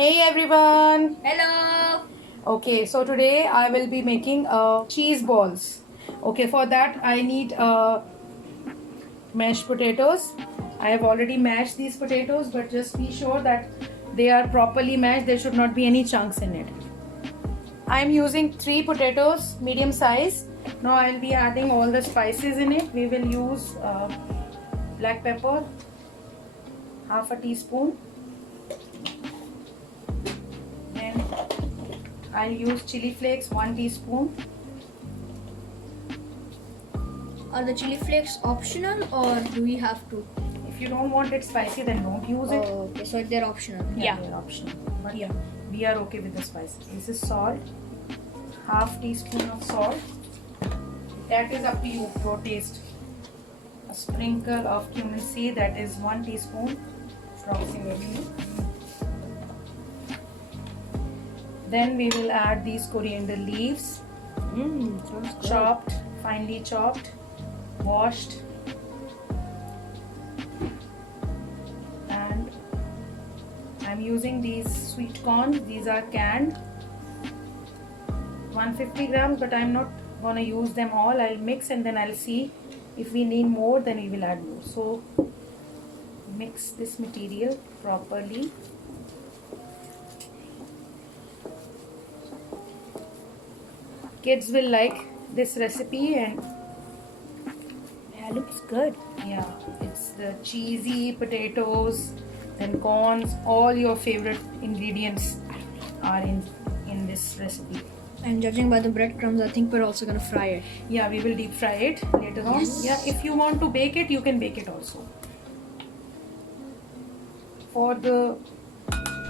Hey everyone! Hello! Okay, so today I will be making cheese balls. Okay, for that I need mashed potatoes. I have already mashed these potatoes, but just be sure that they are properly mashed. There should not be any chunks in it. I am using 3 potatoes, medium size. Now I will be adding all the spices in it. We will use black pepper, half a teaspoon. Then I'll use chili flakes, 1 teaspoon. Are the chili flakes optional or do we have to? If you don't want it spicy, then don't use it. Oh, okay, so they're optional. Yeah, they're optional. But yeah, we are okay with the spice. This is salt, half teaspoon of salt. That is up to you, your taste. A sprinkle of cumin seed, that is 1 teaspoon approximately. Then we will add these coriander leaves, Sounds good. chopped, finely chopped, washed, and I'm using these sweet corn. These are canned, 150 grams, but I'm not gonna use them all. I'll mix and then I'll see if we need more, then we will add more. So mix this material properly. Kids will like this recipe, and Yeah, looks good. yeah, it's the cheesy potatoes and corns. All your favorite ingredients are in this recipe. And judging by the breadcrumbs, I think we're also gonna fry it. Yeah, we will deep fry it later on. Yes. Yeah, if you want to bake it, you can bake it also. For the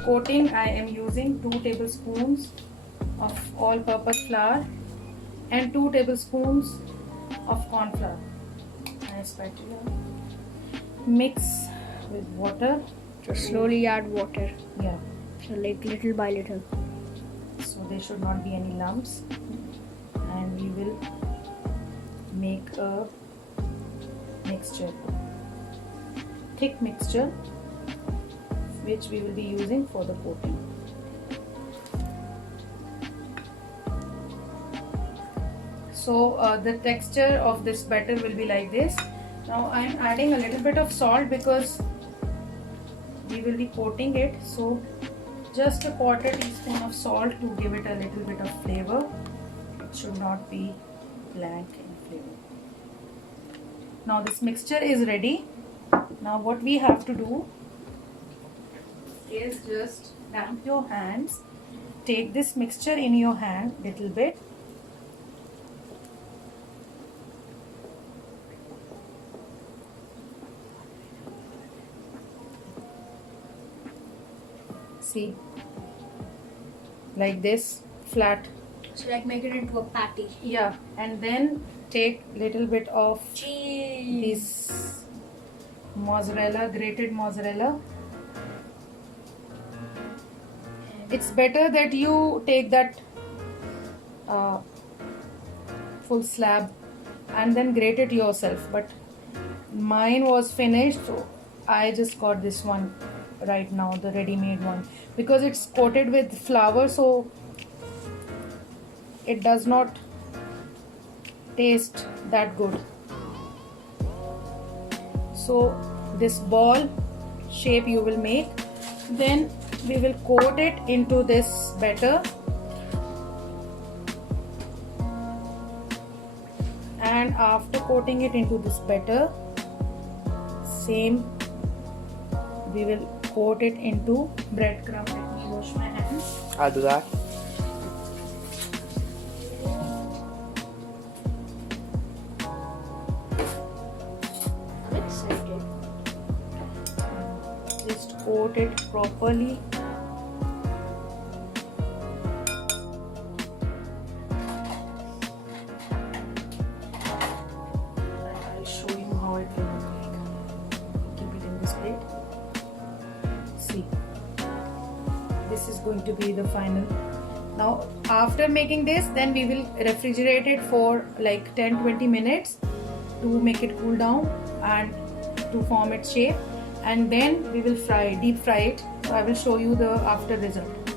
coating, I am using 2 tablespoons of all-purpose flour and 2 tablespoons of corn flour. And spatula. Mix with water. So slowly add water. Yeah, So like little by little. so there should not be any lumps. And we will make a mixture, thick mixture, which we will be using for the coating. So the texture of this batter will be like this. Now I am adding a little bit of salt because we will be coating it. So just a quarter teaspoon of salt to give it a little bit of flavor. It should not be blank in flavor. Now this mixture is ready. Now what we have to do is just damp your hands. Take this mixture in your hand little bit. See, like this, flat. So like make it into a patty. Yeah, and then take little bit of Cheese. this mozzarella, grated mozzarella. It's better that you take that full slab and then grate it yourself, but mine was finished, so I just got this one right now, the ready-made one, because it's coated with flour, so it does not taste that good. So this ball shape you will make, then we will coat it into this batter, and after coating it into this batter, same we will coat it into breadcrumb. Let me wash my hands. I'll do that. I'm excited. Just coat it properly. I'll show you how it will look like. Keep it in this plate. See, this is going to be the final. Now after making this, then we will refrigerate it for like 10-20 minutes to make it cool down and to form its shape, and then we will deep fry it So I will show you the after result.